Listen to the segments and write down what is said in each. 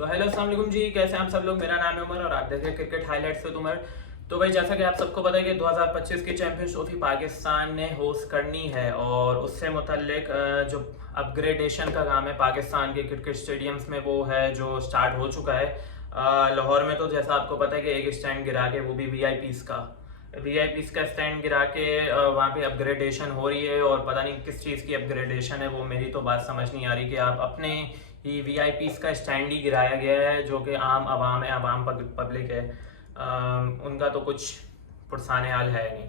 तो हेलो अस्सलाम वालेकुम जी, कैसे हैं आप सब लोग। मेरा नाम है उमर और आप देख रहे हैं क्रिकेट हाइलाइट्स विद उमर। तो भाई जैसा कि आप सबको पता है कि 2025 की चैंपियंस ट्रॉफी पाकिस्तान ने होस्ट करनी है और उससे मुतल्लिक जो अपग्रेडेशन का काम है पाकिस्तान के क्रिकेट स्टेडियम्स में वो है जो स्टार्ट हो चुका है। लाहौर में तो जैसा आपको पता है कि एक स्टैंड गिरा के वो भी वीआईपीज का स्टैंड गिरा के वहाँ पे अपग्रेडेशन हो रही है और पता नहीं किस चीज़ की अपग्रेडेशन है वो मेरी तो बात समझ नहीं आ रही कि आप अपने ही वीआईपीज का स्टैंड ही गिराया गया है जो कि आम आवाम है, आवाम पब्लिक है। उनका तो कुछ पुरसाने हाल है नहीं।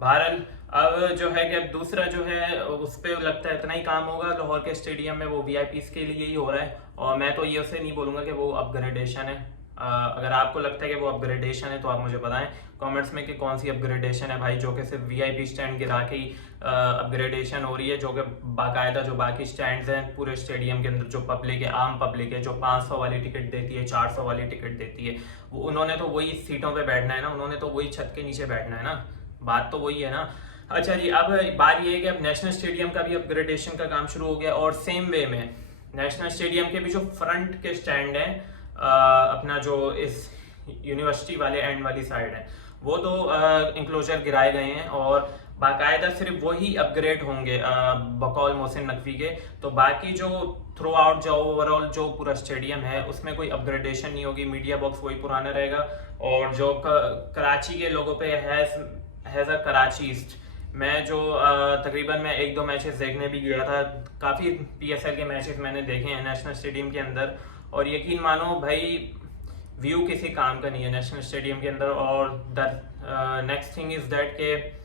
बहरहाल अब जो है कि अब दूसरा जो है उस पर लगता है इतना ही काम होगा लाहौर के स्टेडियम में, वो वीआईपीज के लिए ही हो रहा है और मैं तो ये उसे नहीं बोलूँगा कि वो अपग्रेडेशन है। अगर आपको लगता है कि वो अपग्रेडेशन है तो आप मुझे बताएं कमेंट्स में कि कौन सी अपग्रेडेशन है भाई, जो कि सिर्फ वीआईपी स्टैंड गिरा के ही अपग्रेडेशन हो रही है, जो कि बाकायदा जो बाकी स्टैंड्स हैं पूरे स्टेडियम के अंदर जो पब्लिक है, आम पब्लिक है, जो 500 वाली टिकट देती है, 400 वाली टिकट देती है, वो उन्होंने तो वही सीटों पे बैठना है ना, उन्होंने तो वही छत के नीचे बैठना है ना, बात तो वही है ना। अच्छा जी, अब बात ये है कि अब नेशनल स्टेडियम का भी अपग्रेडेशन का काम शुरू हो गया और सेम वे में नेशनल स्टेडियम के भी जो फ्रंट के स्टैंड हैं अपना जो इस यूनिवर्सिटी वाले एंड वाली साइड है वो तो इंक्लोजर गिराए गए हैं और बाकायदा सिर्फ वही अपग्रेड होंगे बकौल मोहसिन नकवी के। तो बाकी जो थ्रू आउट जो ओवरऑल जो पूरा स्टेडियम है उसमें कोई अपग्रेडेशन नहीं होगी, मीडिया बॉक्स वही पुराना रहेगा। और जो कराची के लोगों पे हैज़ अ कराची ईस्ट, मैं जो तकरीबन मैं 1-2 मैचेस देखने भी गया था, काफ़ी पीएसएल के मैचेस मैंने देखे हैं नेशनल स्टेडियम के अंदर और यकीन मानो भाई व्यू किसी काम का नहीं है नेशनल स्टेडियम के अंदर। और the next thing is that के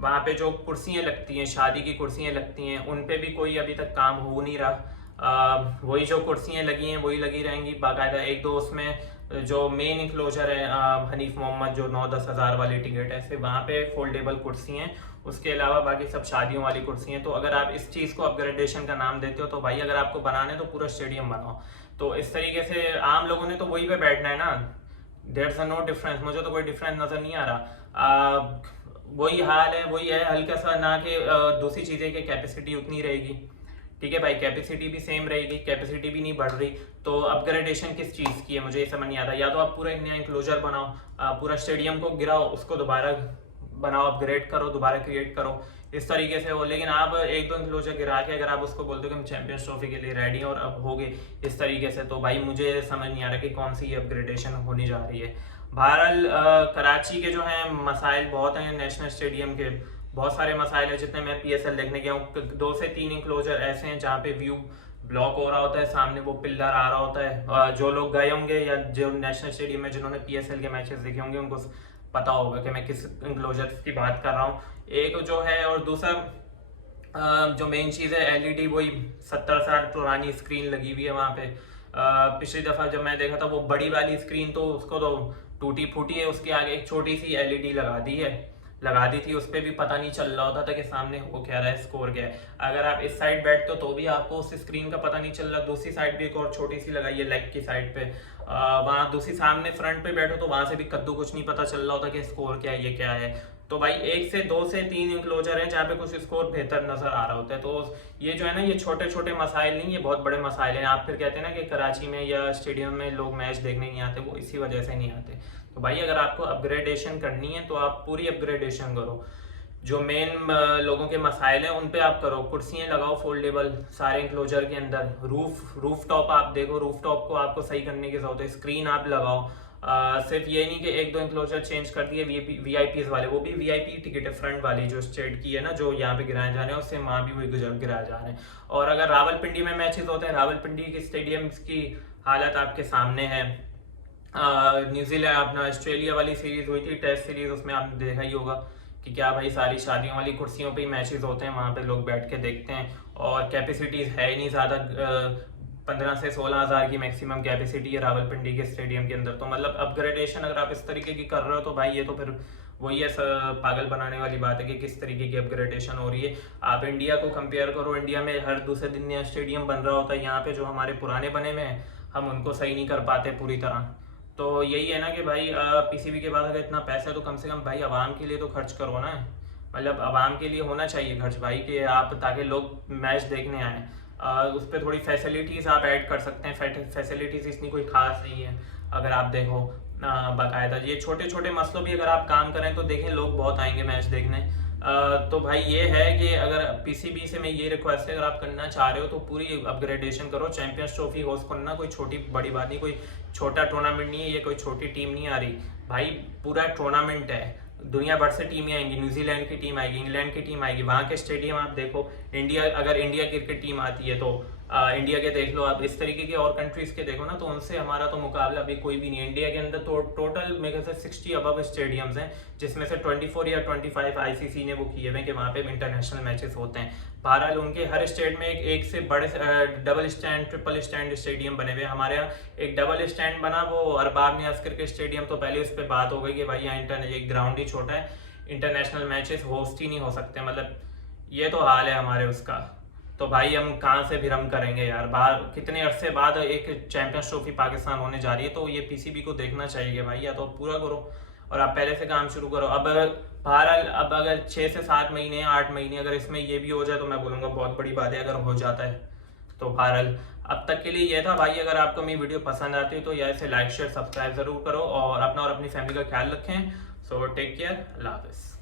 वहाँ पे जो कुर्सियाँ लगती हैं, शादी की कुर्सियाँ लगती हैं, उन पे भी कोई अभी तक काम हो नहीं रहा। वही जो कुर्सियाँ लगी हैं वही लगी रहेंगी बाकायदा। एक दो उसमें जो मेन इंक्लोजर है हनीफ मोहम्मद जो 9-10 हज़ार वाली टिकट है सिर्फ वहाँ पे फोल्डेबल कुर्सी हैं, उसके अलावा बाकी सब शादियों वाली कुर्सी हैं। तो अगर आप इस चीज़ को अपग्रेडेशन का नाम देते हो तो भाई अगर आपको बनाना है तो पूरा स्टेडियम बनाओ। तो इस तरीके से आम लोगों ने तो वही पे बैठना है ना, देयर इज नो डिफरेंस, मुझे तो कोई डिफरेंस नज़र नहीं आ रहा। वही हाल है, वही है, हल्का सा ना कि दूसरी चीज़ें की कैपेसिटी उतनी रहेगी, ठीक है भाई, कैपेसिटी भी सेम रहेगी, कैपेसिटी भी नहीं बढ़ रही। तो अपग्रेडेशन किस चीज़ की है मुझे ये समझ नहीं आता। या तो आप पूरा नया इंक्लोजर बनाओ, पूरा स्टेडियम को गिराओ, उसको दोबारा बनाओ, अपग्रेड करो, दोबारा क्रिएट करो, इस तरीके से हो। लेकिन आप 1-2 इंक्लोजर गिरा के अगर आप उसको बोलते हो कि हम चैंपियंस ट्रॉफी के लिए रेडी हैं और अब हो गए इस तरीके से, तो भाई मुझे समझ नहीं आ रहा कि कौन सी अपग्रेडेशन होने जा रही है। बहरहाल कराची के जो हैं मसाइल बहुत हैं, नेशनल स्टेडियम के बहुत सारे मसाइल हैं। जितने मैं पीएसएल देखने गया हूँ 2 से 3 इंक्लोजर ऐसे हैं जहाँ पे व्यू ब्लॉक हो रहा होता है, सामने वो पिलर आ रहा होता है। जो लोग गए होंगे या जो नेशनल स्टेडियम में जिन्होंने पीएसएल के मैचेस देखे होंगे उनको पता होगा कि मैं किस इंक्लोजर की बात कर रहा हूँ। एक जो है और दूसरा जो मेन चीज़ है एलईडी, वही 70 साल पुरानी स्क्रीन लगी हुई है वहाँ पे। पिछली दफ़ा जब मैं देखा था वो बड़ी वाली स्क्रीन तो उसको तो टूटी फूटी है, उसके आगे एक छोटी सी एलईडी लगा दी थी, उस पर भी पता नहीं चल रहा होता था कि सामने हो क्या रहा है, स्कोर क्या है। अगर आप इस साइड बैठते हो तो भी आपको उस स्क्रीन का पता नहीं चल रहा। दूसरी साइड भी एक और छोटी सी लगाई है लेग की साइड पे, वहाँ दूसरी सामने फ्रंट पे बैठो तो वहाँ से भी कद्दू कुछ नहीं पता चल रहा होता कि स्कोर क्या है, ये क्या है। तो भाई 1 से 2 से 3 इंक्लोजर हैं जहाँ पे कुछ स्कोर बेहतर नजर आ रहा होता है। तो ये जो है ना, ये छोटे छोटे मसाइल नहीं, ये बहुत बड़े मसाइल हैं। आप फिर कहते हैं ना कि कराची में या स्टेडियम में लोग मैच देखने नहीं आते, वो इसी वजह से नहीं आते। तो भाई अगर आपको अपग्रेडेशन करनी है तो आप पूरी अपग्रेडेशन करो, जो मेन लोगों के मसाइल हैं उन पे आप करो, कुर्सियाँ लगाओ फोल्डेबल सारे इंक्लोजर के अंदर, रूफ टॉप आप देखो, रूफ टॉप को आपको सही करने की जरूरत है, स्क्रीन आप लगाओ। सिर्फ ये नहीं कि 1-2 इंक्लोजर चेंज कर दिए वीआईपीज वाले, वो भी वीआईपी टिकट है फ्रंट वाली जो स्टेट की है ना, जो यहाँ पे गिराए जा रहे हैं उससे वहाँ भी वही गिराए जा रहे हैं। और अगर रावलपिंडी में मैचेस होते हैं, रावलपिंडी के स्टेडियम की हालत आपके सामने है। न्यूजीलैंड अपना ऑस्ट्रेलिया वाली सीरीज हुई थी, टेस्ट सीरीज, उसमें आपने देखा ही होगा कि क्या भाई सारी शादियों वाली कुर्सियों पे ही मैचेस होते हैं, वहाँ पे लोग बैठ के देखते हैं और कैपेसिटीज है ही नहीं ज़्यादा। 15 से 16 हज़ार की मैक्सिमम कैपेसिटी है रावलपिंडी के स्टेडियम के अंदर। तो मतलब अपग्रेडेशन अगर आप इस तरीके की कर रहे हो तो भाई ये तो फिर वही है पागल बनाने वाली बात है कि किस तरीके की अपग्रेडेशन हो रही है। आप इंडिया को कंपेयर करो, इंडिया में हर दूसरे दिन नया स्टेडियम बन रहा होता है, यहाँ पे जो हमारे पुराने बने हुए हैं हम उनको सही नहीं कर पाते पूरी तरह। तो यही है ना कि भाई पीसीबी के बाद अगर इतना पैसा है तो कम से कम भाई आवाम के लिए तो खर्च करो ना, मतलब आवाम के लिए होना चाहिए खर्च भाई, कि आप ताकि लोग मैच देखने आए। उस पर थोड़ी फैसिलिटीज़ आप ऐड कर सकते हैं। फैसिलिटीज़ इतनी कोई खास नहीं है अगर आप देखो बाकायदा। ये छोटे छोटे मसलों भी अगर आप काम करें तो देखें लोग बहुत आएंगे मैच देखने। तो भाई ये है कि अगर पीसीबी से मैं ये रिक्वेस्ट है, अगर आप करना चाह रहे हो तो पूरी अपग्रेडेशन करो। चैंपियंस ट्रॉफी होस्ट करना कोई छोटी बड़ी बात नहीं, कोई छोटा टूर्नामेंट नहीं है, ये कोई छोटी टीम नहीं आ रही भाई, पूरा टूर्नामेंट है। दुनिया भर से टीमें आएंगी, न्यूजीलैंड की टीम आएगी, इंग्लैंड की टीम आएगी, वहाँ के स्टेडियम आप देखो। इंडिया, अगर इंडिया क्रिकेट टीम आती है तो इंडिया के देख लो आप, इस तरीके के और कंट्रीज के देखो ना, तो उनसे हमारा तो मुकाबला अभी कोई भी नहीं है। इंडिया के अंदर तो टोटल मेरे ख्याल से 60 अबव स्टेडियम्स हैं, जिसमें से 24 या 25 आईसीसी ने वो किए हुए हैं कि वहाँ पे इंटरनेशनल मैचेस होते हैं। बहरहाल उनके हर स्टेट में एक से बड़े double stand triple stand stadium बने हुए। हमारे यहाँ एक डबल स्टैंड बना, वो अरबाब नियाज क्रिकेट स्टेडियम, तो पहले उस पर बात हो गई कि भाई यहाँ एक ग्राउंड ही छोटा है, इंटरनेशनल मैचेस होस्ट ही नहीं हो सकते। मतलब ये तो हाल है हमारे उसका। तो भाई हम कहाँ से फिर हम करेंगे यार, बाहर कितने अरसे बाद एक चैंपियंस ट्रॉफी पाकिस्तान होने जा रही है, तो ये पीसीबी को देखना चाहिए भाई, या तो पूरा करो और आप पहले से काम शुरू करो। अब बहरहाल अब अगर 6 से 7 महीने 8 महीने अगर इसमें ये भी हो जाए तो मैं बोलूँगा बहुत बड़ी बात है, अगर हो जाता है तो। बहरहाल अब तक के लिए ये था भाई, अगर आपको मेरी वीडियो पसंद आती है तो या इसे लाइक शेयर सब्सक्राइब जरूर करो और अपना और अपनी फैमिली का ख्याल रखें। सो टेक केयर, अल्लाह हाफिज़।